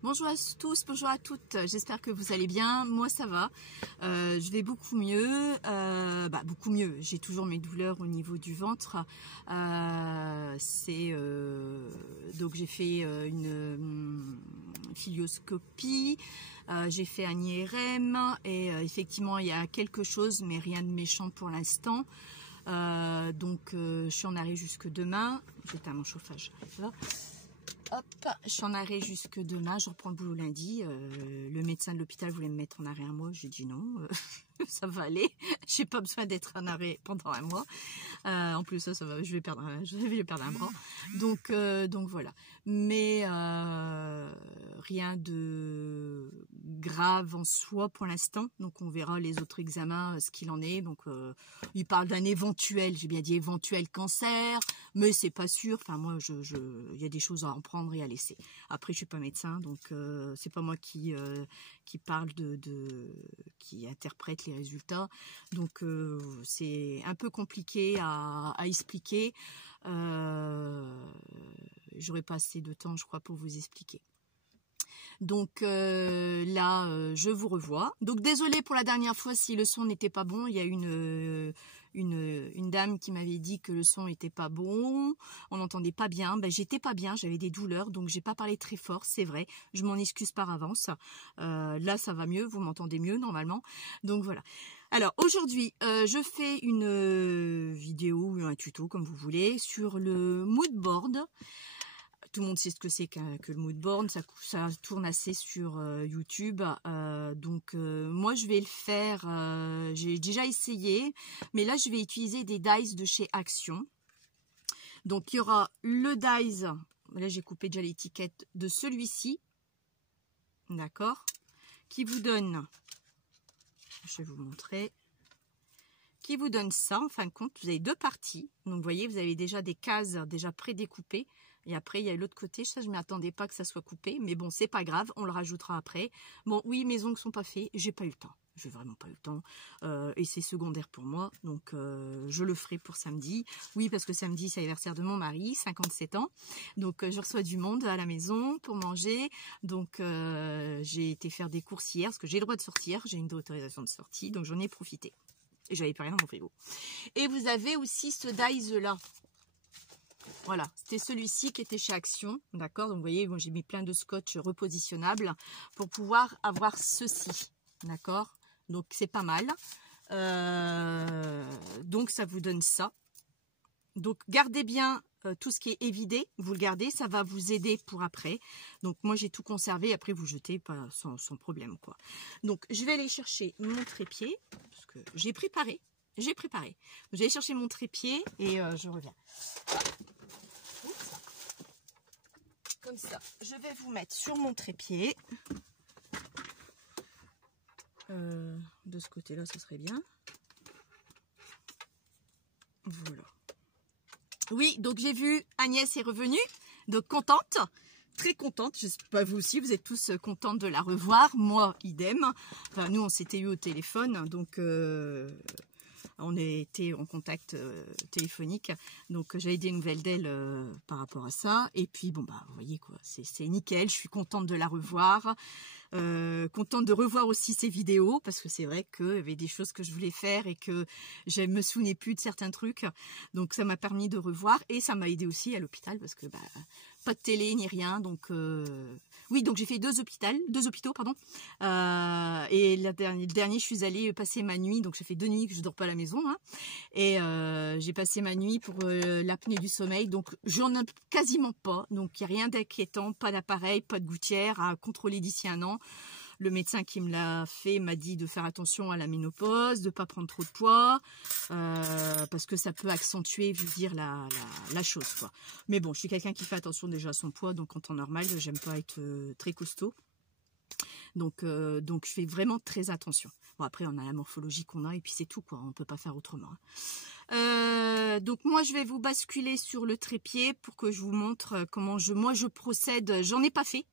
Bonjour à tous, bonjour à toutes, j'espère que vous allez bien, moi ça va, je vais beaucoup mieux, beaucoup mieux, j'ai toujours mes douleurs au niveau du ventre, donc j'ai fait une filioscopie, j'ai fait un IRM et effectivement il y a quelque chose mais rien de méchant pour l'instant. Je suis en arrêt jusque demain, j'éteins mon chauffage, là. Hop, je suis en arrêt jusque demain, je reprends le boulot lundi. Le médecin de l'hôpital voulait me mettre en arrêt un mois, j'ai dit non, ça va aller, j'ai pas besoin d'être en arrêt pendant un mois. En plus ça va, je vais perdre un bras. Donc voilà. Mais rien de grave en soi pour l'instant. Donc on verra les autres examens, ce qu'il en est. Donc il parle d'un éventuel, j'ai bien dit éventuel cancer, mais c'est pas sûr. Enfin moi il y a des choses à en prendre et à laisser. Après je suis pas médecin, donc c'est pas moi qui parle qui interprète les résultats. Donc c'est un peu compliqué à expliquer. J'aurai pas assez de temps, je crois, pour vous expliquer. Donc là, je vous revois. Donc désolée pour la dernière fois si le son n'était pas bon. Il y a une dame qui m'avait dit que le son était pas bon, on n'entendait pas bien. Ben, j'étais pas bien, j'avais des douleurs, donc j'ai pas parlé très fort, c'est vrai. Je m'en excuse par avance. Là, ça va mieux, vous m'entendez mieux normalement. Donc voilà. Alors aujourd'hui, je fais une vidéo ou un tuto, comme vous voulez, sur le mood board. Tout le monde sait ce que c'est que le mood board, ça tourne assez sur YouTube. Moi je vais le faire, j'ai déjà essayé, mais là je vais utiliser des dies de chez Action. Donc il y aura le dies, là j'ai coupé déjà l'étiquette de celui-ci, d'accord, qui vous donne, je vais vous montrer, qui vous donne ça. En fin de compte, vous avez deux parties. Donc vous voyez, vous avez déjà des cases déjà prédécoupées. Et après, il y a l'autre côté. Ça, je ne m'attendais pas que ça soit coupé. Mais bon, c'est pas grave. On le rajoutera après. Bon, oui, mes ongles sont pas faits. J'ai pas eu le temps. J'ai vraiment pas eu le temps. Et c'est secondaire pour moi. Donc, je le ferai pour samedi. Oui, parce que samedi, c'est l'anniversaire de mon mari, 57 ans. Donc, je reçois du monde à la maison pour manger. Donc, j'ai été faire des courses hier parce que j'ai le droit de sortir. J'ai une autorisation de sortie. Donc, j'en ai profité. Et j'avais pas rien dans mon frigo. Et vous avez aussi ce dies là. Voilà, c'était celui-ci qui était chez Action, d'accord. Donc vous voyez, j'ai mis plein de scotch repositionnables pour pouvoir avoir ceci, d'accord. Donc c'est pas mal. Donc ça vous donne ça. Donc gardez bien tout ce qui est évidé, vous le gardez, ça va vous aider pour après. Donc moi j'ai tout conservé, après vous jetez pas sans problème quoi. Donc je vais aller chercher mon trépied parce que j'ai préparé. Je vais aller chercher mon trépied et je reviens. Oups. Comme ça, je vais vous mettre sur mon trépied. De ce côté-là, ce serait bien. Voilà. Oui, donc j'ai vu Agnès est revenue, donc contente, très contente. J'espère que vous aussi, vous êtes tous contentes de la revoir. Moi, idem. Enfin, nous, on s'était eu au téléphone, donc on était en contact téléphonique. Donc j'avais des nouvelles d'elle par rapport à ça. Et puis bon bah, vous voyez quoi, c'est nickel. Je suis contente de la revoir. Contente de revoir aussi ses vidéos parce que c'est vrai qu'il y avait des choses que je voulais faire et que je me souvenais plus de certains trucs, donc ça m'a permis de revoir et ça m'a aidé aussi à l'hôpital parce que bah, pas de télé ni rien, donc oui, donc j'ai fait deux hôpitaux pardon, et le dernier je suis allée passer ma nuit, donc ça fait 2 nuits que je dors pas à la maison hein, et j'ai passé ma nuit pour l'apnée du sommeil, donc j'en ai quasiment pas, donc il n'y a rien d'inquiétant, pas d'appareil, pas de gouttière à contrôler d'ici 1 an. Le médecin qui me l'a fait m'a dit de faire attention à la ménopause, de ne pas prendre trop de poids, parce que ça peut accentuer, je veux dire, la chose, quoi. Mais bon, je suis quelqu'un qui fait attention déjà à son poids, donc en temps normal, j'aime pas être très costaud. Donc je fais vraiment très attention. Bon, après, on a la morphologie qu'on a, et puis c'est tout, quoi. On peut pas faire autrement. Donc moi, je vais vous basculer sur le trépied pour que je vous montre comment moi je procède. J'en ai pas fait.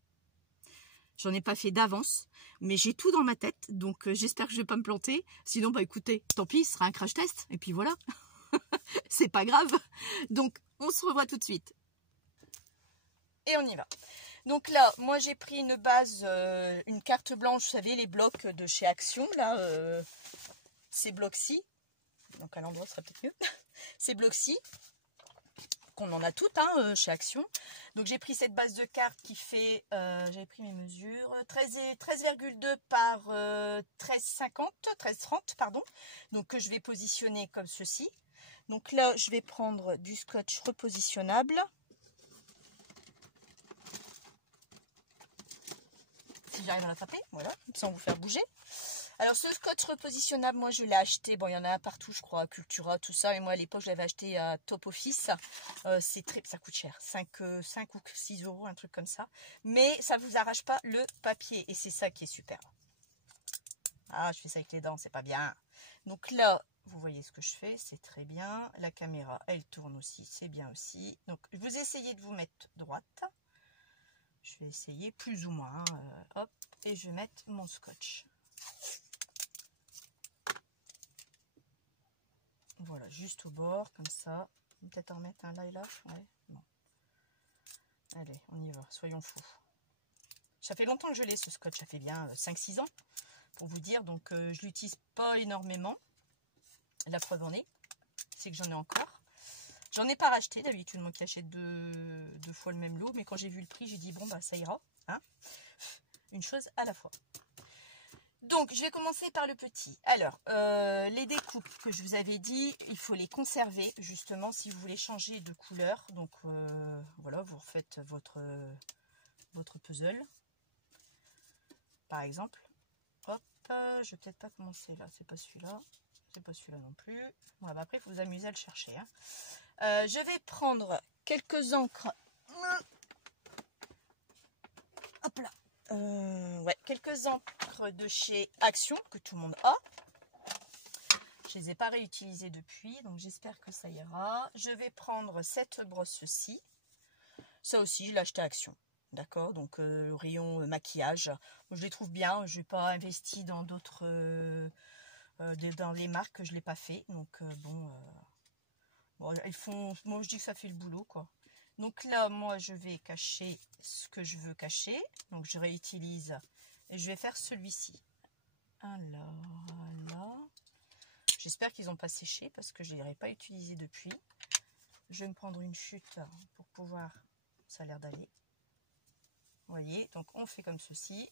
J'en ai pas fait d'avance, mais j'ai tout dans ma tête, donc j'espère que je vais pas me planter. Sinon, bah écoutez, tant pis, ce sera un crash test, et puis voilà. C'est pas grave. Donc, on se revoit tout de suite. Et on y va. Donc là, moi j'ai pris une base, une carte blanche, vous savez, les blocs de chez Action, là, ces blocs-ci. Donc à l'endroit, ce serait peut-être mieux. Ces blocs-ci, qu'on en a toutes chez Action. Donc j'ai pris cette base de cartes qui fait, j'avais pris mes mesures, 13,2 par 13,30, pardon. Donc que je vais positionner comme ceci. Donc là, je vais prendre du scotch repositionnable. Si j'arrive à l'attraper, voilà, sans vous faire bouger. Alors ce scotch repositionnable, moi je l'ai acheté, bon il y en a un partout je crois, à Cultura, tout ça, et moi à l'époque je l'avais acheté à Top Office, ça coûte cher, 5 ou 6 euros, un truc comme ça, mais ça vous arrache pas le papier, et c'est ça qui est super. Ah, je fais ça avec les dents, c'est pas bien. Donc là, vous voyez ce que je fais, c'est très bien, la caméra elle tourne aussi, c'est bien aussi. Donc vous essayez de vous mettre droite, je vais essayer plus ou moins, hop, et je vais mettre mon scotch. Voilà, juste au bord, comme ça. Peut-être en remettre un là et là. Ouais, bon. Allez, on y va, soyons fous. Ça fait longtemps que je l'ai, ce scotch. Ça fait bien 5-6 ans, pour vous dire. Donc, je l'utilise pas énormément. La preuve en est, c'est que j'en ai encore. J'en ai pas racheté, d'habitude, moi qui achète deux fois le même lot. Mais quand j'ai vu le prix, j'ai dit, bon, bah, ça ira. Hein, une chose à la fois. Donc, je vais commencer par le petit. Alors, les découpes que je vous avais dit, il faut les conserver, justement, si vous voulez changer de couleur. Donc, voilà, vous refaites votre puzzle, par exemple. Hop, je vais peut-être pas commencer là, c'est pas celui-là. C'est pas celui-là non plus. Bon, bah après, il faut vous amuser à le chercher. Hein. Je vais prendre quelques encres. Hop là. Ouais, quelques encres de chez Action que tout le monde a. Je les ai pas réutilisées depuis, donc j'espère que ça ira. Je vais prendre cette brosse-ci. Ça aussi, je l'ai acheté à Action. D'accord, donc le rayon maquillage. Je les trouve bien. Je n'ai pas investi dans d'autres, dans les marques, je ne l'ai pas fait. Donc bon, elles font. Moi, je dis que ça fait le boulot, quoi. Donc là, moi, je vais cacher ce que je veux cacher. Donc, je réutilise et je vais faire celui-ci. Un là, là. J'espère qu'ils n'ont pas séché parce que je ne les aurais pas utilisés depuis. Je vais me prendre une chute pour pouvoir... Ça a l'air d'aller. Vous voyez, donc on fait comme ceci.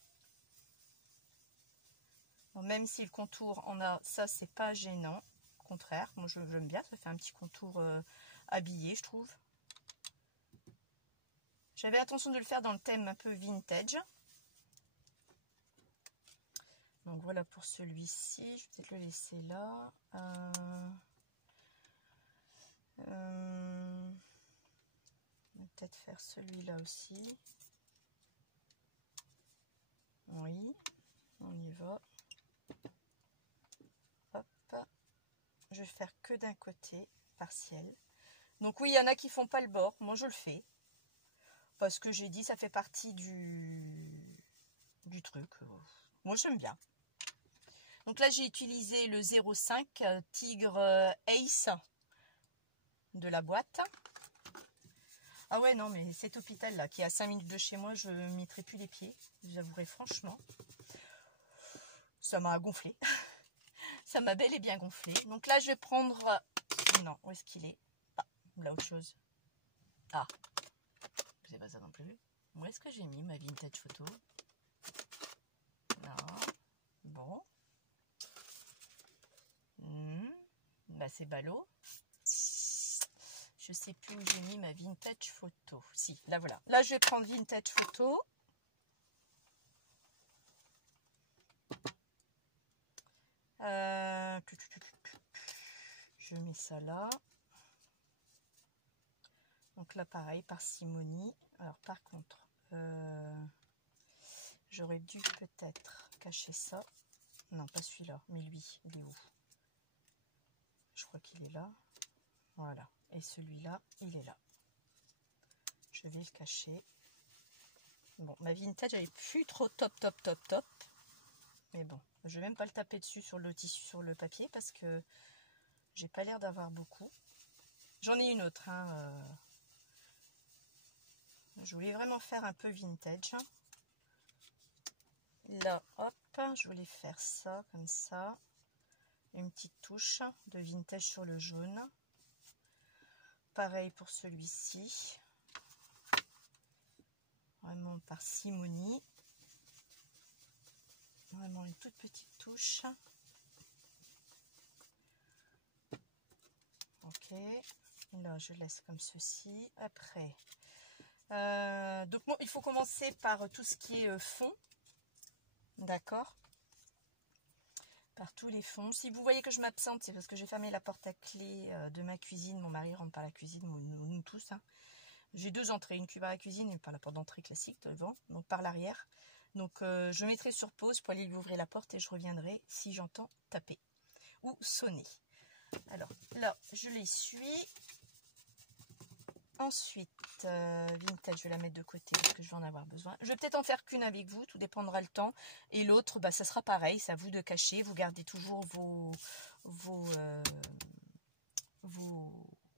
Bon, même si le contour en a, ça, c'est pas gênant. Au contraire, moi, j'aime bien. Ça fait un petit contour habillé, je trouve. J'avais l'intention de le faire dans le thème un peu vintage. Donc voilà pour celui-ci. Je vais peut-être le laisser là. On va peut-être faire celui-là aussi. Oui, on y va. Hop. Je vais faire que d'un côté, partiel. Donc oui, il y en a qui font pas le bord. Moi, je le fais. Parce que j'ai dit, ça fait partie du truc. Moi, j'aime bien. Donc là, j'ai utilisé le 05 Tigre Ace de la boîte. Ah ouais, non, mais cet hôpital-là, qui est à 5 minutes de chez moi, je ne mettrai plus les pieds. J'avouerai franchement. Ça m'a gonflé. Ça m'a bel et bien gonflé. Donc là, je vais prendre... Non, où est-ce qu'il est? Ah, là, autre chose. Ah, c'est pas ça non plus. Où est-ce que j'ai mis ma vintage photo? Non. Bon. Bah, c'est ballot. Je sais plus où j'ai mis ma vintage photo. Si, là voilà. Là, je vais prendre vintage photo. Je mets ça là. Donc là, pareil, parcimonie. Alors, par contre, j'aurais dû peut-être cacher ça. Non, pas celui-là, mais lui, il est où? Je crois qu'il est là. Voilà. Et celui-là, il est là. Je vais le cacher. Bon, ma vintage, elle est plus trop top. Mais bon, je vais même pas le taper dessus sur le tissu, sur le papier, parce que j'ai pas l'air d'avoir beaucoup. J'en ai une autre, hein. Je voulais vraiment faire un peu vintage. Là, hop, je voulais faire ça, comme ça. Une petite touche de vintage sur le jaune. Pareil pour celui-ci. Vraiment parcimonie. Vraiment une toute petite touche. Ok. Là, je laisse comme ceci. Après, donc bon, il faut commencer par tout ce qui est fond. D'accord, par tous les fonds. Si vous voyez que je m'absente, c'est parce que j'ai fermé la porte à clé de ma cuisine. Mon mari rentre par la cuisine, nous tous. Hein. J'ai deux entrées, une par la cuisine et par la porte d'entrée classique devant, donc par l'arrière. Donc je mettrai sur pause pour aller lui ouvrir la porte et je reviendrai si j'entends taper ou sonner. Alors là, je l'essuie. Ensuite, vintage, je vais la mettre de côté parce que je vais en avoir besoin. Je vais peut-être en faire qu'une avec vous, tout dépendra le temps. Et l'autre, bah, ça sera pareil, c'est à vous de cacher. Vous gardez toujours vos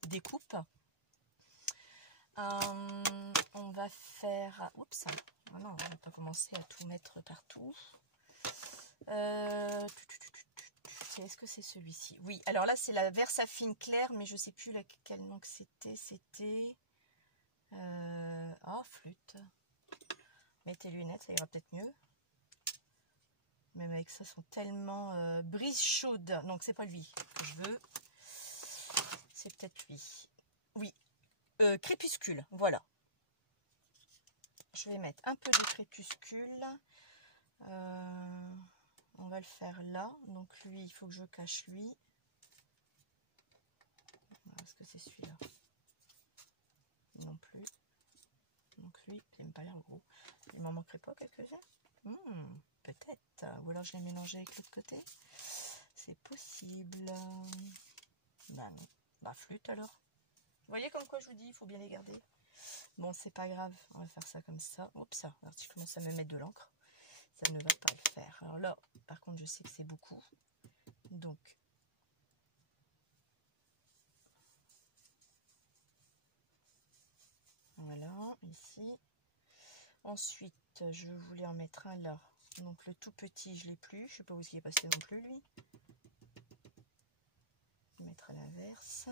découpes. On va faire... Oups, oh non, on va pas commencer à tout mettre partout. Est-ce que c'est celui-ci? Oui, alors là c'est la Versafine claire, mais je sais plus quel nom que c'était. C'était... Oh, flûte. Mettez lunettes, ça ira peut-être mieux. Même avec ça, sont tellement brise chaude. Donc c'est pas lui que je veux. C'est peut-être lui. Oui, crépuscule, voilà. Je vais mettre un peu de crépuscule. On va le faire là. Donc lui, il faut que je cache lui. Est-ce que c'est celui-là? Non plus. Donc lui, il n'aime pas l'air gros. Il m'en manquerait pas quelques-uns? Peut-être. Ou alors je l'ai mélangé avec l'autre côté. C'est possible. Bah non. Bah flûte alors. Vous voyez comme quoi je vous dis, il faut bien les garder. Bon, c'est pas grave. On va faire ça comme ça. Oups, ça. Alors si je commence à me mettre de l'encre, ça ne va pas le faire. Alors là, par contre, je sais que c'est beaucoup. Donc, voilà, ici. Ensuite, je voulais en mettre un là. Donc le tout petit, je l'ai plus. Je sais pas où il est passé non plus, lui. Je vais mettre à l'inverse.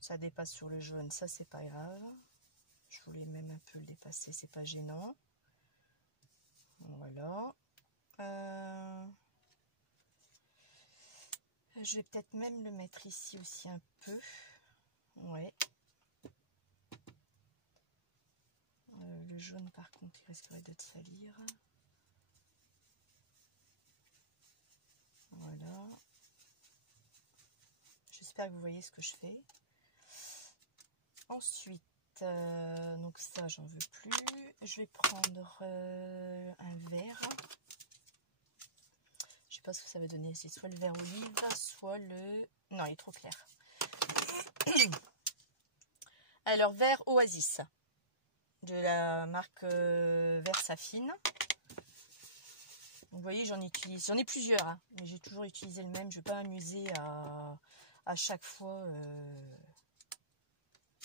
Ça dépasse sur le jaune, ça c'est pas grave. Je voulais même un peu le dépasser, c'est pas gênant. Voilà. Je vais peut-être même le mettre ici aussi un peu. Ouais. Le jaune par contre, il risquerait de salir. Voilà. J'espère que vous voyez ce que je fais. Ensuite, donc ça j'en veux plus. Je vais prendre un vert. Je sais pas ce que ça va donner. C'est soit le vert olive, soit le... Non, il est trop clair. Alors, vert Oasis. De la marque Versafine. Vous voyez, j'en ai plusieurs. Hein, mais j'ai toujours utilisé le même. Je ne vais pas m'amuser à chaque fois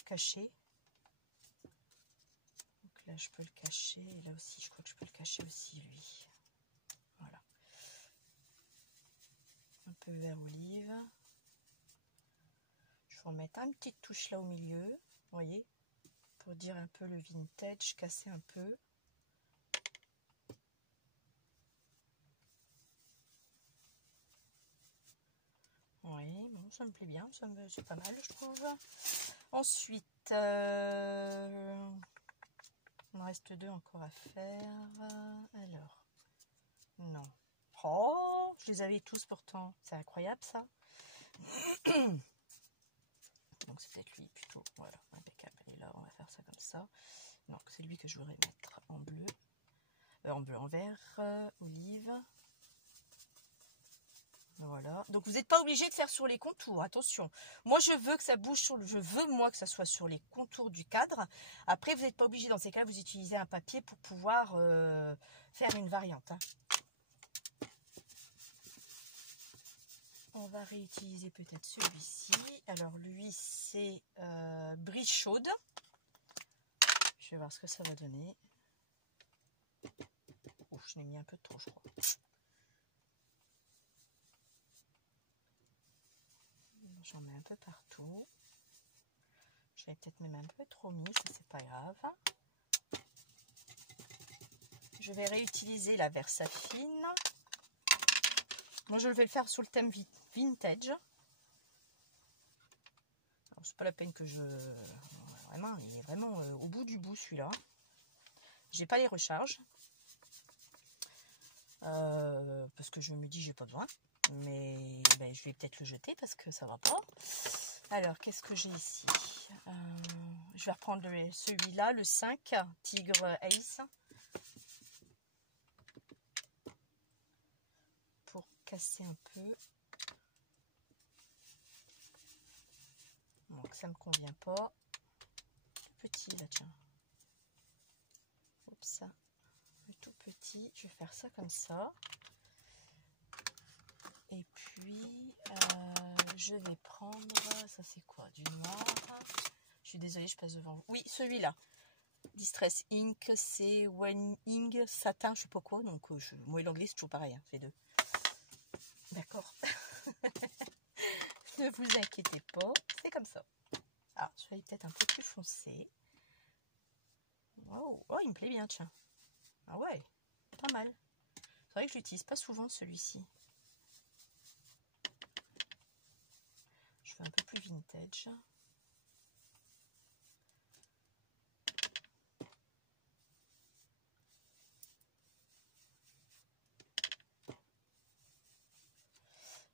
cacher. Donc là, je peux le cacher. Et là aussi, je crois que je peux le cacher aussi, lui. Voilà. Un peu vert olive. Je vais en mettre une petite touche là au milieu. Vous voyez, pour dire un peu le vintage, casser un peu. Oui, bon, ça me plaît bien, c'est pas mal, je trouve. Ensuite, il me reste deux encore à faire. Alors, non. Oh, je les avais tous pourtant. C'est incroyable, ça. Donc, c'est peut-être lui plutôt. Voilà, impeccable. Et là, on va faire ça comme ça. Donc, c'est lui que je voudrais mettre en bleu. En vert, olive. Voilà. Donc, vous n'êtes pas obligé de faire sur les contours. Attention. Moi, je veux que ça bouge sur le... Je veux, moi, que ça soit sur les contours du cadre. Après, vous n'êtes pas obligé. Dans ces cas, vous utilisez un papier pour pouvoir faire une variante. Hein. On va réutiliser peut-être celui-ci. Alors lui c'est brise chaude. Je vais voir ce que ça va donner. Ouf, je l'ai mis un peu trop, je crois. J'en mets un peu partout. Je vais peut-être même un peu trop mis, ça c'est pas grave. Je vais réutiliser la Versafine. Moi je vais le faire sur le thème vintage. C'est pas la peine que je... Vraiment, il est vraiment au bout du bout celui-là. J'ai pas les recharges. Parce que je me dis j'ai pas besoin. Mais ben, je vais peut-être le jeter parce que ça va pas. Alors qu'est-ce que j'ai ici? Je vais reprendre celui-là, le 5, Tigre Ace. Pour casser un peu. Donc ça me convient pas. Tout petit là, tiens. Oups, ça. Tout petit. Je vais faire ça comme ça. Et puis, je vais prendre, ça c'est quoi? Du noir. Je suis désolée, je passe devant vous. Oui, celui-là. Distress Ink, c'est Wenning Satin, je sais pas quoi. Donc, moi et l'anglais, c'est toujours pareil, hein, les deux. D'accord. Ne vous inquiétez pas, c'est comme ça. Ah, je vais peut-être un peu plus foncé. Wow. Oh, il me plaît bien, tiens. Ah ouais, pas mal. C'est vrai que je l'utilise pas souvent, celui-ci. Je fais un peu plus vintage.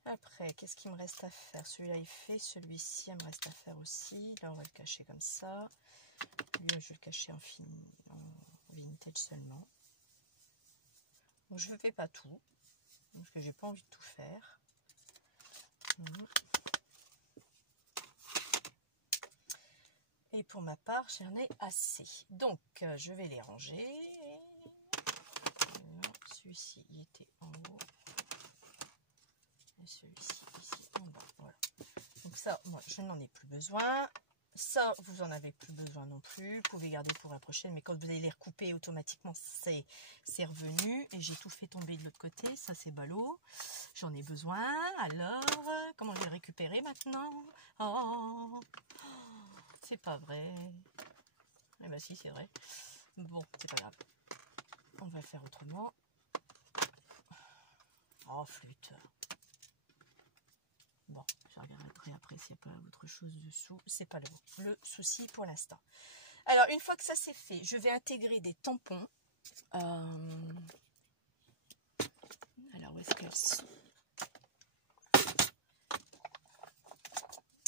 Après, qu'est-ce qu'il me reste à faire? Celui-là est fait, celui-ci, il me reste à faire aussi. Là, on va le cacher comme ça. Lui, je vais le cacher en vintage seulement. Donc, je ne fais pas tout, parce que j'ai pas envie de tout faire. Et pour ma part, j'en ai assez. Donc, je vais les ranger. Celui-ci, il était en haut. Et celui-ci, ici, en bas. Voilà. Donc ça, moi, je n'en ai plus besoin. Ça, vous en avez plus besoin non plus. Vous pouvez garder pour la prochaine. Mais quand vous allez les recouper, automatiquement, c'est revenu. Et j'ai tout fait tomber de l'autre côté. Ça, c'est ballot. J'en ai besoin. Alors, comment je vais le récupérer maintenant? Oh, c'est pas vrai. Eh ben si, c'est vrai. Bon, c'est pas grave. On va le faire autrement. Oh, flûte. Bon, je regarderai après s'il n'y a pas autre chose dessous. C'est pas le souci pour l'instant. Alors, une fois que ça c'est fait, je vais intégrer des tampons. Alors, où est-ce qu'elles sont?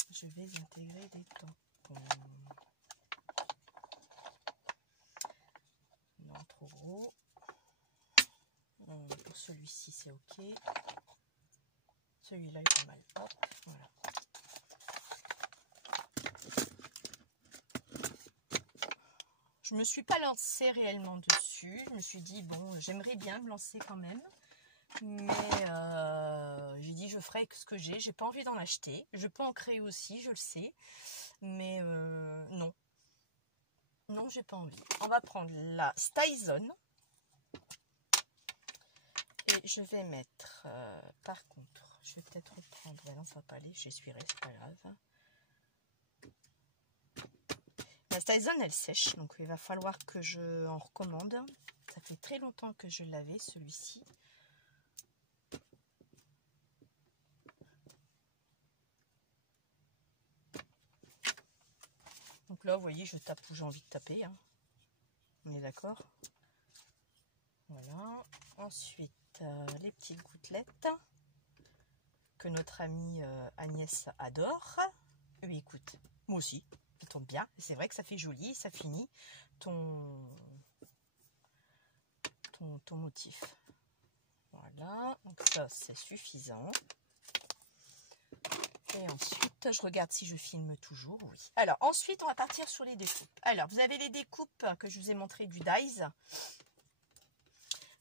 Je vais intégrer des tampons. Non, trop gros. Pour celui-ci, c'est ok. Celui-là est pas mal. Hop, voilà. Je me suis pas lancée réellement dessus. Je me suis dit, bon, j'aimerais bien me lancer quand même. Mais j'ai dit, je ferai ce que j'ai. J'ai pas envie d'en acheter. Je peux en créer aussi, je le sais. Mais non. Non, j'ai pas envie. On va prendre la Styzone. Et je vais mettre, par contre, je vais peut-être reprendre. Ouais, non, ça va pas aller. J'essuierai, c'est pas grave. La Styzone, elle sèche, donc il va falloir que je en recommande. Ça fait très longtemps que je l'avais, celui-ci. Donc là, vous voyez, je tape où j'ai envie de taper. Hein. On est d'accord? Voilà. Ensuite, les petites gouttelettes que notre amie Agnès adore. Eh bien, écoute, moi aussi. Ça tombe bien. C'est vrai que ça fait joli. Ça finit ton motif. Voilà. Donc ça, c'est suffisant. Et ensuite, je regarde si je filme toujours. Oui. Alors, ensuite, on va partir sur les découpes. Alors, vous avez les découpes que je vous ai montrées du Dies.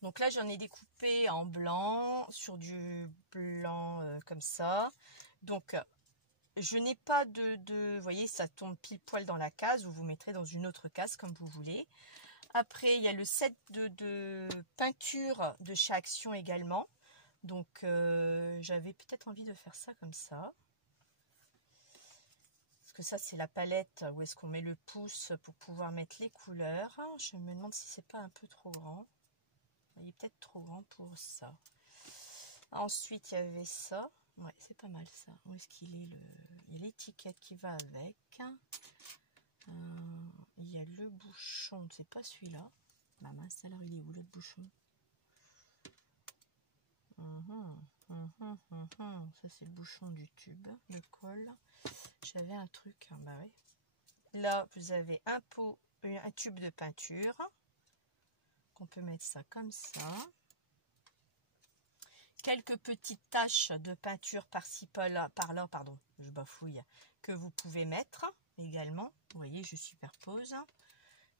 Donc là, j'en ai découpé en blanc, sur du blanc comme ça. Donc, je n'ai pas vous voyez, ça tombe pile poil dans la case, ou vous mettrez dans une autre case comme vous voulez. Après, il y a le set de peinture de chez Action également. Donc, j'avais peut-être envie de faire ça comme ça. Parce que ça, c'est la palette où est-ce qu'on met le pouce pour pouvoir mettre les couleurs. Je me demande si c'est pas un peu trop grand. Il est peut-être trop grand pour ça. Ensuite, il y avait ça. Ouais, c'est pas mal ça. Où est-ce qu'il est il y a l'étiquette qui va avec. Il y a le bouchon. C'est pas celui-là. Bah mince, alors il est où l'autre bouchon? Ça, c'est le bouchon du tube de colle. J'avais un truc. Bah oui. Là, vous avez un tube de peinture. On peut mettre ça comme ça. Quelques petites taches de peinture par-ci, par-là, pardon, je bafouille, que vous pouvez mettre également. Vous voyez, je superpose.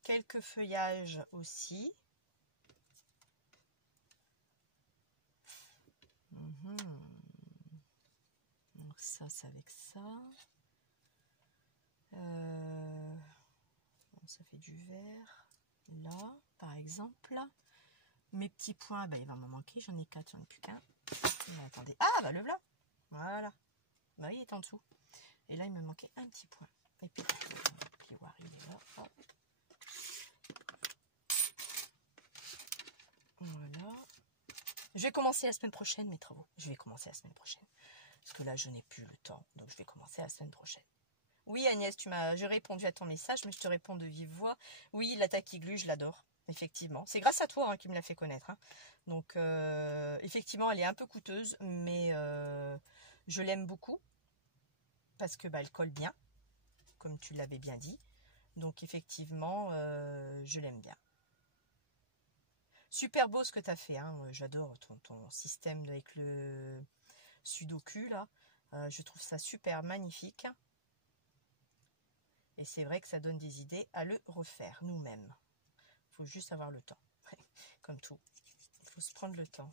Quelques feuillages aussi. Donc ça, c'est avec ça. Bon, ça fait du vert. Là, par exemple. Mes petits points, bah, il va m'en manquer. J'en ai 4, j'en ai plus qu'un. Attendez. Ah, bah le voilà. Voilà. Bah, il est en dessous. Et là, il me manquait un petit point. Et puis, le plioir, il est là. Hop. Voilà. Je vais commencer la semaine prochaine mes travaux. Je vais commencer la semaine prochaine. Parce que là, je n'ai plus le temps. Donc, je vais commencer la semaine prochaine. Oui, Agnès, j'ai répondu à ton message, mais je te réponds de vive voix. Oui, la taquiglu, je l'adore. Effectivement, c'est grâce à toi qui me l'a fait connaître. Donc, effectivement, elle est un peu coûteuse, mais je l'aime beaucoup parce que elle colle bien, comme tu l'avais bien dit. Donc, effectivement, je l'aime bien. Super beau ce que tu as fait. J'adore ton système avec le sudoku là. Je trouve ça super magnifique. Et c'est vrai que ça donne des idées à le refaire nous-mêmes. Il faut juste avoir le temps. Comme tout. Il faut se prendre le temps.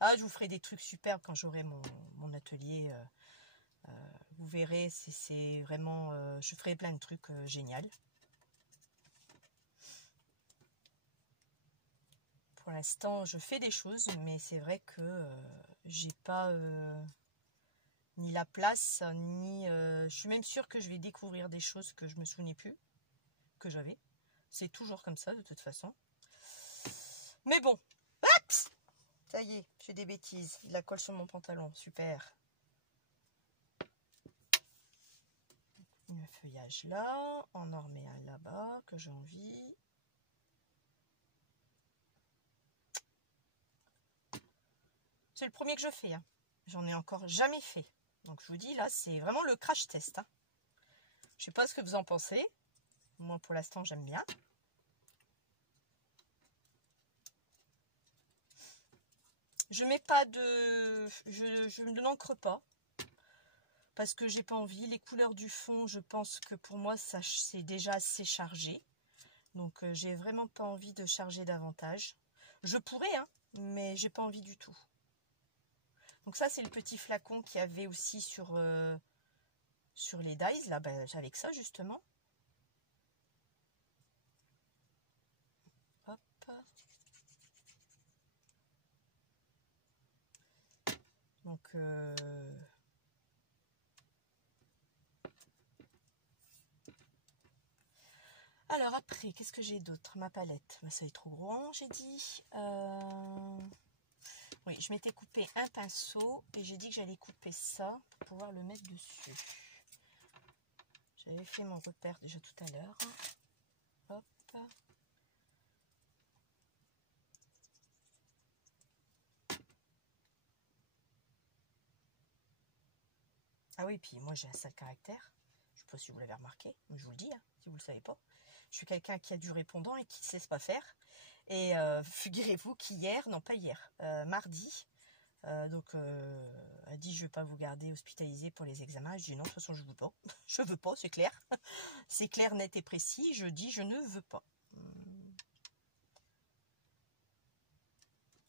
Ah, je vous ferai des trucs superbes quand j'aurai mon atelier. Vous verrez, c'est vraiment... je ferai plein de trucs géniaux. Pour l'instant, je fais des choses, mais c'est vrai que j'ai pas ni la place, ni... je suis même sûre que je vais découvrir des choses que je me souvenais plus que j'avais. C'est toujours comme ça, de toute façon. Mais bon. Oups, ça y est, j'ai des bêtises. Il la colle sur mon pantalon. Super. Un feuillage là. On en remet un là-bas que j'ai envie. C'est le premier que je fais. J'en ai encore jamais fait. Donc je vous dis, là, c'est vraiment le crash test. Je sais pas ce que vous en pensez. Moi, pour l'instant, j'aime bien. Je mets pas de... Je ne n'encre pas. Parce que j'ai pas envie. Les couleurs du fond, je pense que pour moi, ça c'est déjà assez chargé. Donc, j'ai vraiment pas envie de charger davantage. Je pourrais, mais j'ai pas envie du tout. Donc ça, c'est le petit flacon qu'il y avait aussi sur les dies. Là, avec ça, justement. Hop. Donc, alors après, qu'est-ce que j'ai d'autre? Ma palette, ça est trop gros, j'ai dit. Oui, je m'étais coupé un pinceau et j'ai dit que j'allais couper ça pour pouvoir le mettre dessus. J'avais fait mon repère déjà tout à l'heure. Hop. Ah oui, puis moi j'ai un sale caractère. Je ne sais pas si vous l'avez remarqué, mais je vous le dis, si vous ne le savez pas. Je suis quelqu'un qui a du répondant et qui ne sait pas faire. Et figurez-vous qu'hier, non pas hier, mardi, elle dit je ne vais pas vous garder hospitalisé pour les examens. Je dis non, de toute façon je ne veux pas. Je veux pas, c'est clair. C'est clair, net et précis. Je dis je ne veux pas.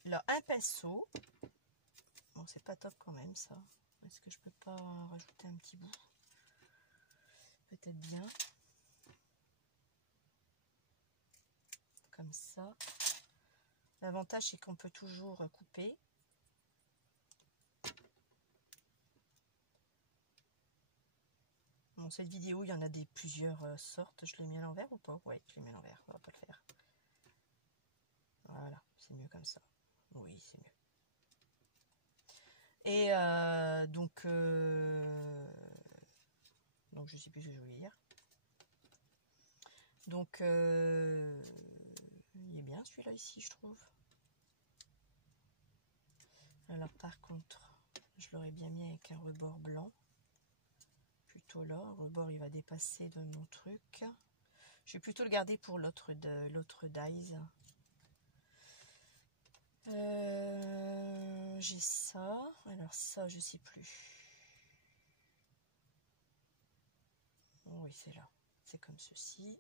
là un pinceau. Bon, c'est pas top quand même ça. Est-ce que je peux pas rajouter un petit bout? Peut-être bien. Comme ça. L'avantage, c'est qu'on peut toujours couper. Bon, cette vidéo, il y en a plusieurs sortes. Je l'ai mis à l'envers ou pas? Oui, je l'ai mis à l'envers. On va pas le faire. Voilà, c'est mieux comme ça. Oui, c'est mieux. Et donc je sais plus ce que je voulais dire. Donc, il est bien celui-là ici, je trouve. Alors, par contre, je l'aurais bien mis avec un rebord blanc. Plutôt là, le rebord, il va dépasser de mon truc. Je vais plutôt le garder pour l'autre dies. J'ai ça. Alors ça, je sais plus. Oui, c'est là. C'est comme ceci.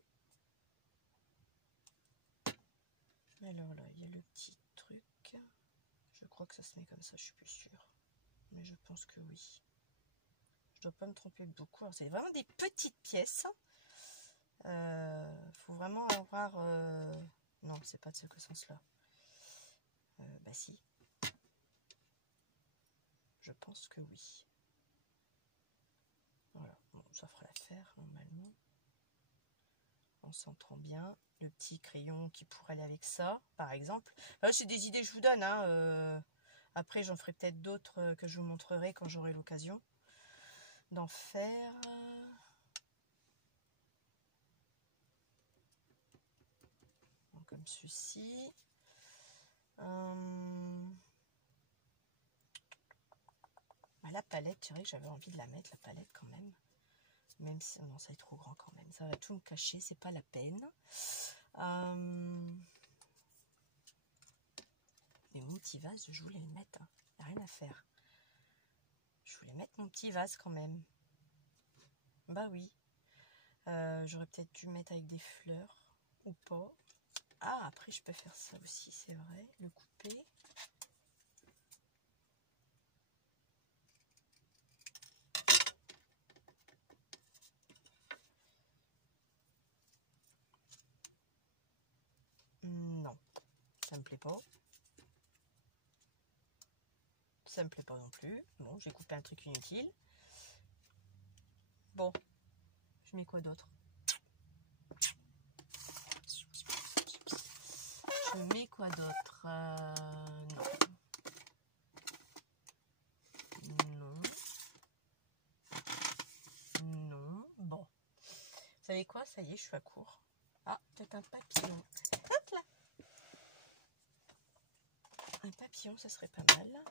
Alors là, il y a le petit truc. Je crois que ça se met comme ça, je suis plus sûre. Mais je pense que oui. Je dois pas me tromper beaucoup. C'est vraiment des petites pièces. Faut vraiment avoir... Non, c'est pas de ce sens-là. Bah si. Je pense que oui. Voilà, bon, ça fera l'affaire normalement. En centrant bien. Le petit crayon qui pourrait aller avec ça, par exemple. Là, c'est des idées que je vous donne. Hein. Après, j'en ferai peut-être d'autres que je vous montrerai quand j'aurai l'occasion d'en faire. Donc, comme ceci. La palette, je dirais que j'avais envie de la mettre, la palette quand même. Même si non, ça est trop grand quand même. Ça va tout me cacher, c'est pas la peine. Mais mon petit vase, je voulais le mettre. Il n'y a rien à faire. Je voulais mettre mon petit vase quand même. Bah oui. J'aurais peut-être dû mettre avec des fleurs ou pas. Ah, après je peux faire ça aussi, c'est vrai. Le couper. Non, ça me plaît pas. Ça me plaît pas non plus. Bon, j'ai coupé un truc inutile. Bon, je mets quoi d'autre? Je mets quoi d'autre? Non. Non. Bon. Vous savez quoi? Ça y est, je suis à court. Ah, peut-être un papillon. Hop là. Un papillon, ça serait pas mal.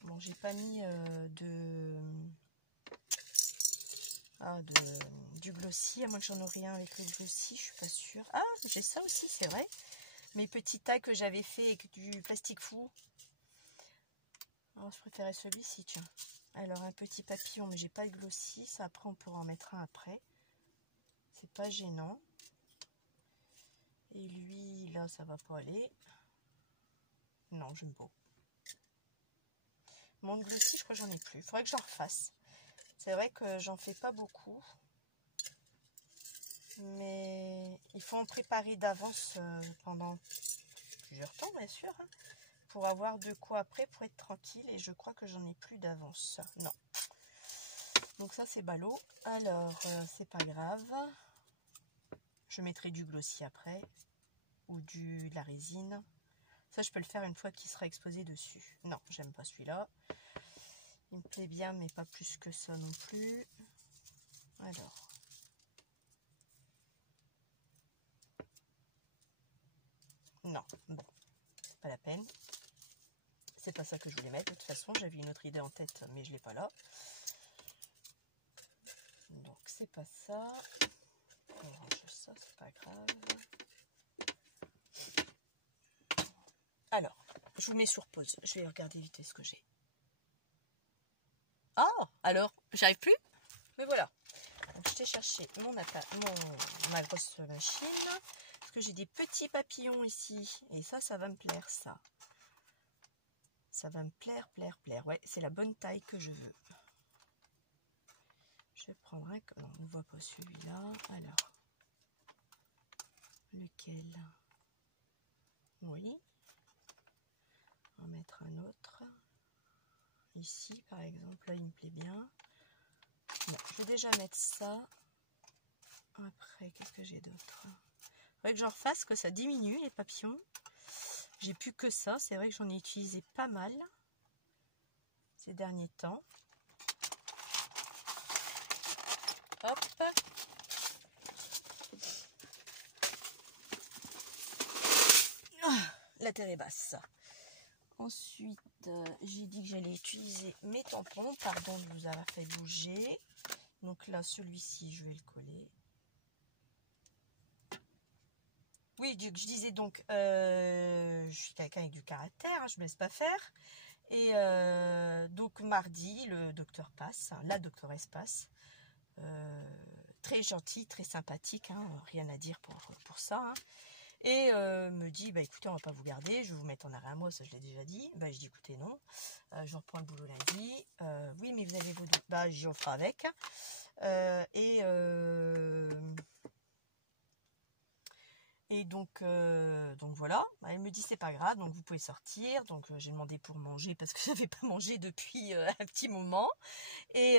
Bon, j'ai pas mis du glossy, à moins que j'en aurais un avec le glossy, je suis pas sûre. Ah, j'ai ça aussi, c'est vrai. Mes petits tailles que j'avais fait avec du plastique fou. Alors, je préférais celui-ci, tiens. Alors, un petit papillon, mais j'ai pas le glossy. Ça, après, on pourra en mettre un après. C'est pas gênant. Et lui, là, ça va pas aller. Non, j'aime pas. Mon glossy, je crois que j'en ai plus. Il faudrait que j'en refasse. C'est vrai que j'en fais pas beaucoup. Mais il faut en préparer d'avance pendant plusieurs temps, bien sûr. Hein, pour avoir de quoi après, pour être tranquille. Et je crois que j'en ai plus d'avance. Non. Donc ça, c'est ballot. Alors, c'est pas grave. Je mettrai du glossy après. Ou de la résine. Ça, je peux le faire une fois qu'il sera exposé dessus. Non, j'aime pas celui-là. Il me plaît bien, mais pas plus que ça non plus. Alors. Non, bon, c'est pas la peine. C'est pas ça que je voulais mettre. De toute façon, j'avais une autre idée en tête, mais je l'ai pas là. Donc, c'est pas ça. On range ça, c'est pas grave. Alors, je vous mets sur pause. Je vais regarder vite ce que j'ai. Oh, alors, j'arrive plus. Mais voilà. Donc, je t'ai cherché ma grosse machine. que j'ai des petits papillons ici. Et ça va me plaire, ça. Ça va me plaire. Ouais, c'est la bonne taille que je veux. Je vais prendre un... Non, on ne voit pas celui-là. Alors, lequel? Oui. On va mettre un autre. Ici, par exemple, là, il me plaît bien. Bon, je vais déjà mettre ça. Après, qu'est-ce que j'ai d'autre? Il faudrait que j'en refasse, que ça diminue, les papillons. J'ai plus que ça. C'est vrai que j'en ai utilisé pas mal ces derniers temps. Hop. Ah, la terre est basse. Ensuite, j'ai dit que j'allais utiliser mes tampons. Pardon de vous avoir fait bouger. Donc là, celui-ci, je vais le coller. Oui, je disais donc, je suis quelqu'un avec du caractère, hein, je ne me laisse pas faire. Et donc mardi, le docteur passe, hein, la doctoresse passe. Très gentil, très sympathique, hein, rien à dire pour ça. Hein. Et me dit, bah écoutez, on va pas vous garder, je vais vous mettre en arrêt à moi, ça je l'ai déjà dit. Bah je dis, écoutez, non, je reprends le boulot lundi. Oui, mais vous avez vos... Bah j'en ferai avec. Et donc voilà, elle me dit c'est pas grave, donc vous pouvez sortir. Donc j'ai demandé pour manger parce que je n'avais pas mangé depuis un petit moment. Et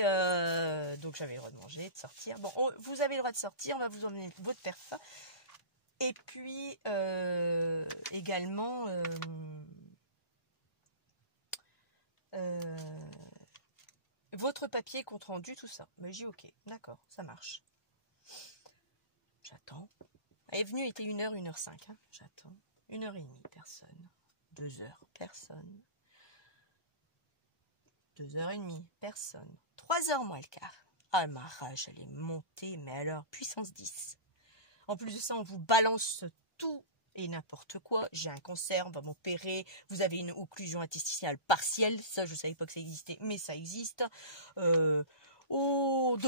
donc j'avais le droit de manger, de sortir. Bon, vous avez le droit de sortir, on va vous emmener votre parfum. Et puis également votre papier compte rendu, tout ça. Mais j'ai ok, d'accord, ça marche. J'attends. Elle est venue, il était 1h, 1h05. Hein. J'attends. 1h30, personne. 2h, personne. 2h30, personne. 3h moins le quart. Ah, ma rage, elle est montée, mais alors, puissance 10. En plus de ça, on vous balance tout et n'importe quoi. J'ai un cancer, on va m'opérer. Vous avez une occlusion intestinale partielle. Ça, je ne savais pas que ça existait, mais ça existe. Donc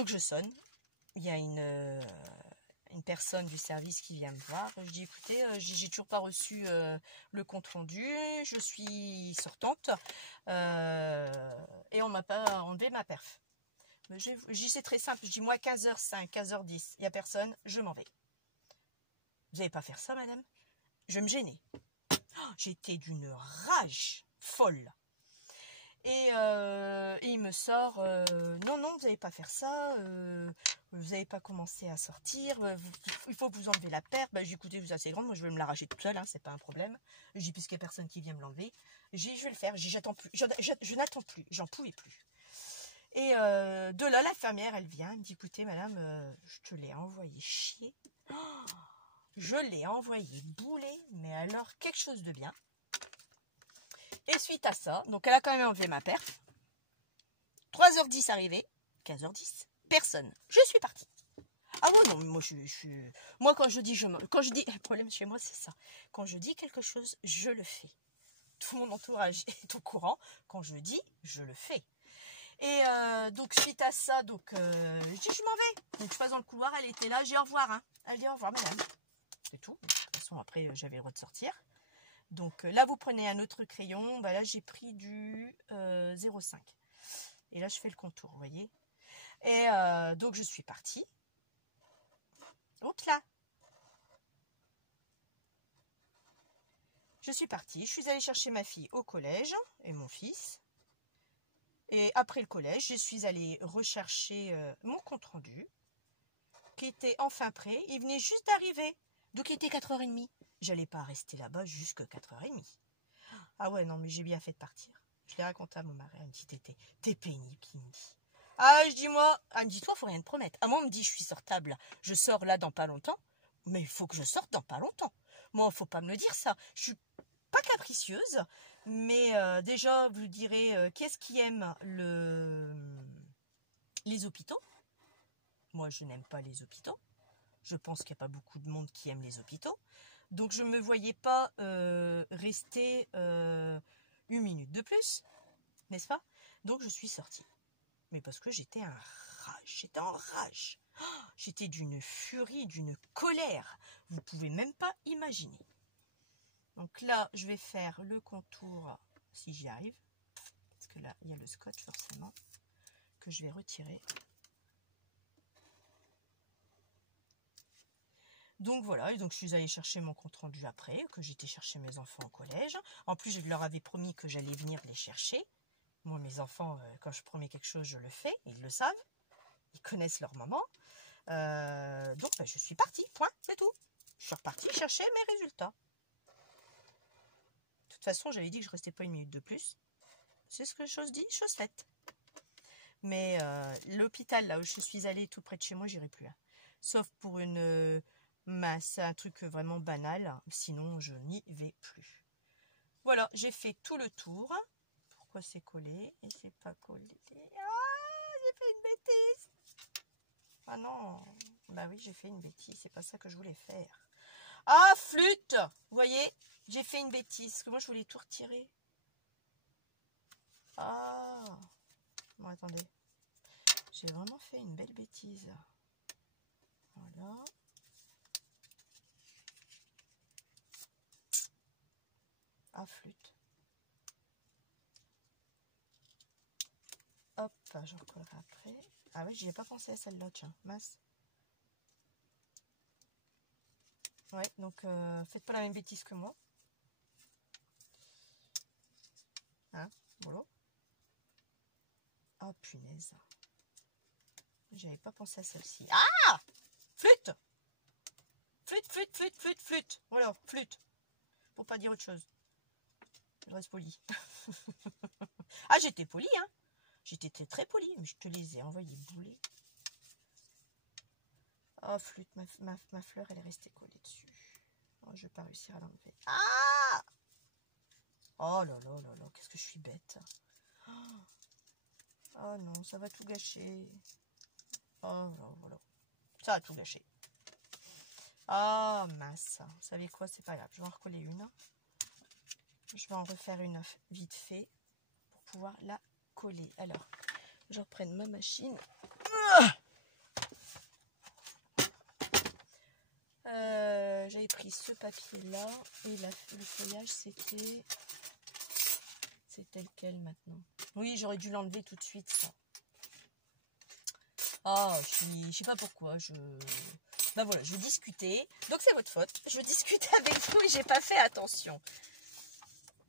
je sonne. Il y a une personne du service qui vient me voir. Je dis écoutez, j'ai toujours pas reçu le compte rendu, je suis sortante et on m'a pas enlevé ma perf. Je dis c'est très simple, je dis moi 15h05, 15h10, il n'y a personne, je m'en vais. Vous n'allez pas faire ça madame? Je me gênais. Oh, j'étais d'une rage folle. Et il me sort, non, vous n'allez pas faire ça, vous n'avez pas commencé à sortir, il faut que vous enlevez la paire. Bah, j'ai écouté, vous êtes assez grande, moi je vais me l'arracher toute seule, hein, c'est pas un problème. J'ai puisqu'il n'y a personne qui vient me l'enlever. J'ai dit, je vais le faire, j'attends plus, je n'attends plus, j'en pouvais plus. Et de là, l'infirmière, elle vient, elle me dit, écoutez madame, je te l'ai envoyé chier. Oh, je l'ai envoyé bouler, mais alors quelque chose de bien. Et suite à ça, donc elle a quand même enlevé ma perf. 3h10 arrivé, 15h10, personne. Je suis partie. Ah ouais, non, moi moi quand je dis le problème chez moi c'est ça. Quand je dis quelque chose, je le fais. Tout mon entourage est au courant. Quand je dis, je le fais. Et donc suite à ça, donc je dis je m'en vais. Donc je passe dans le couloir, elle était là, j'ai dit au revoir. Hein. Elle dit au revoir madame. C'est tout. De toute façon après j'avais le droit de sortir. Donc là, vous prenez un autre crayon. Bah, là, j'ai pris du 0,5. Et là, je fais le contour, vous voyez. Et donc, je suis partie. Oups là. Je suis partie. Je suis allée chercher ma fille au collège et mon fils. Et après le collège, je suis allée rechercher mon compte-rendu qui était enfin prêt. Il venait juste d'arriver. Donc, il était 4h30. J'allais pas rester là-bas jusqu'à 4h30. Ah ouais, non, mais j'ai bien fait de partir. Je l'ai raconté à mon mari. Elle me dit, t'es pénible, il me dit. Ah, je dis, moi, elle me dit, toi, faut rien te promettre. Ah, moi, on me dit, je suis sortable. Je sors là dans pas longtemps. Mais il faut que je sorte dans pas longtemps. Moi, faut pas me le dire ça. Je suis pas capricieuse. Mais déjà, vous direz, qu'est-ce qui aime les hôpitaux? Moi, je n'aime pas les hôpitaux. Je pense qu'il n'y a pas beaucoup de monde qui aime les hôpitaux. Donc, je ne me voyais pas rester 1 minute de plus, n'est-ce pas? Donc, je suis sortie. Mais parce que j'étais un rage. J'étais en rage. J'étais d'une furie, d'une colère. Vous pouvez même pas imaginer. Donc là, je vais faire le contour, si j'y arrive. Parce que là, il y a le scotch forcément, que je vais retirer. Donc voilà, et donc je suis allée chercher mon compte rendu après, que j'étais chercher mes enfants au collège. En plus, je leur avais promis que j'allais venir les chercher. Moi, mes enfants, quand je promets quelque chose, je le fais. Ils le savent. Ils connaissent leur maman. Donc, je suis partie. Point, c'est tout. Je suis repartie chercher mes résultats. De toute façon, j'avais dit que je restais pas une minute de plus. C'est ce que chose dit, chose faite. Mais l'hôpital, là où je suis allée tout près de chez moi, j'irai plus. Hein. Sauf pour une masse, un truc vraiment banal. Sinon, je n'y vais plus. Voilà, j'ai fait tout le tour. Pourquoi c'est collé et c'est pas collé? Ah, j'ai fait une bêtise. Ah non, bah oui, j'ai fait une bêtise. C'est pas ça que je voulais faire. Ah, flûte! Vous voyez, j'ai fait une bêtise. Parce que moi, je voulais tout retirer. Ah, bon, attendez. J'ai vraiment fait une belle bêtise. Voilà. Ah, flûte. Hop, je recollerai après. Ah oui, j'y ai pas pensé à celle-là, tiens, mince. Ouais, donc faites pas la même bêtise que moi. Hein, voilà. Oh punaise. J'avais pas pensé à celle-ci. Ah! Flûte! Flûte, flûte, flûte, flûte, flûte. Voilà, flûte. Pour pas dire autre chose. Je reste poli. Ah, j'étais poli, hein. J'étais très poli, mais je te les ai envoyés bouler. Oh, flûte, ma fleur, elle est restée collée dessus. Oh, je vais pas réussir à l'enlever. Ah! Oh là là là là, qu'est-ce que je suis bête. Oh non, ça va tout gâcher. Oh là, voilà. Ça va tout gâcher. Oh mince. Vous savez quoi, c'est pas grave. Je vais en recoller une. Je vais en refaire une vite fait pour pouvoir la coller. Alors, je reprenne ma machine. J'avais pris ce papier là et le feuillage c'était lequel maintenant? Oui, j'aurais dû l'enlever tout de suite ça. Ah, je sais pas pourquoi, ben voilà, je discutais, donc c'est votre faute, je discutais avec vous et j'ai pas fait attention.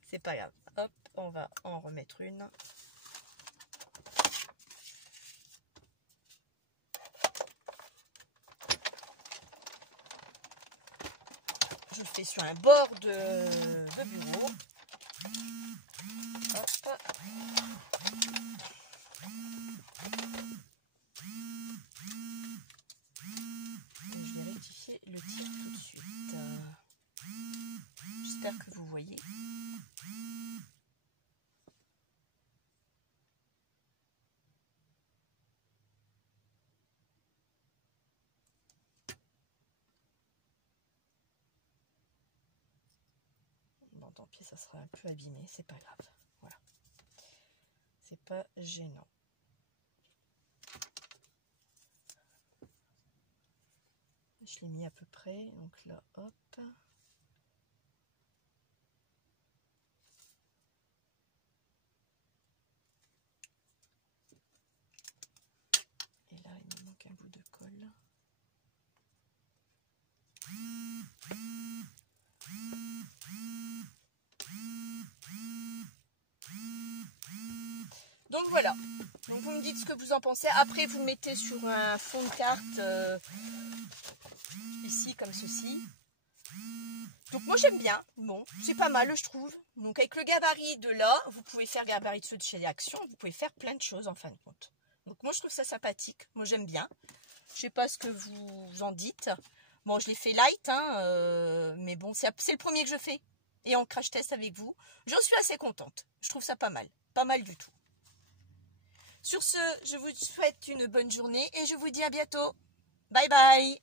C'est pas grave, hop, on va en remettre une. Je le fais sur un bord de bureau. Hop. Et je vais rectifier le tir tout de suite. J'espère que vous voyez. Bon, tant pis, ça sera un peu abîmé, c'est pas grave. Voilà. C'est pas gênant. Je l'ai mis à peu près, donc là, hop. Et là, il me manque un bout de colle. Donc voilà, donc vous me dites ce que vous en pensez. Après, vous mettez sur un fond de carte ici, comme ceci. Donc moi j'aime bien, bon, c'est pas mal je trouve. Donc avec le gabarit de là, vous pouvez faire gabarit de ceux de chez Action, vous pouvez faire plein de choses en fin de compte. Donc moi je trouve ça sympathique, moi j'aime bien. Je sais pas ce que vous en dites. Bon, je l'ai fait light, hein, mais bon, c'est le premier que je fais. Et en crash test avec vous, j'en suis assez contente. Je trouve ça pas mal du tout. Sur ce, je vous souhaite une bonne journée et je vous dis à bientôt. Bye bye.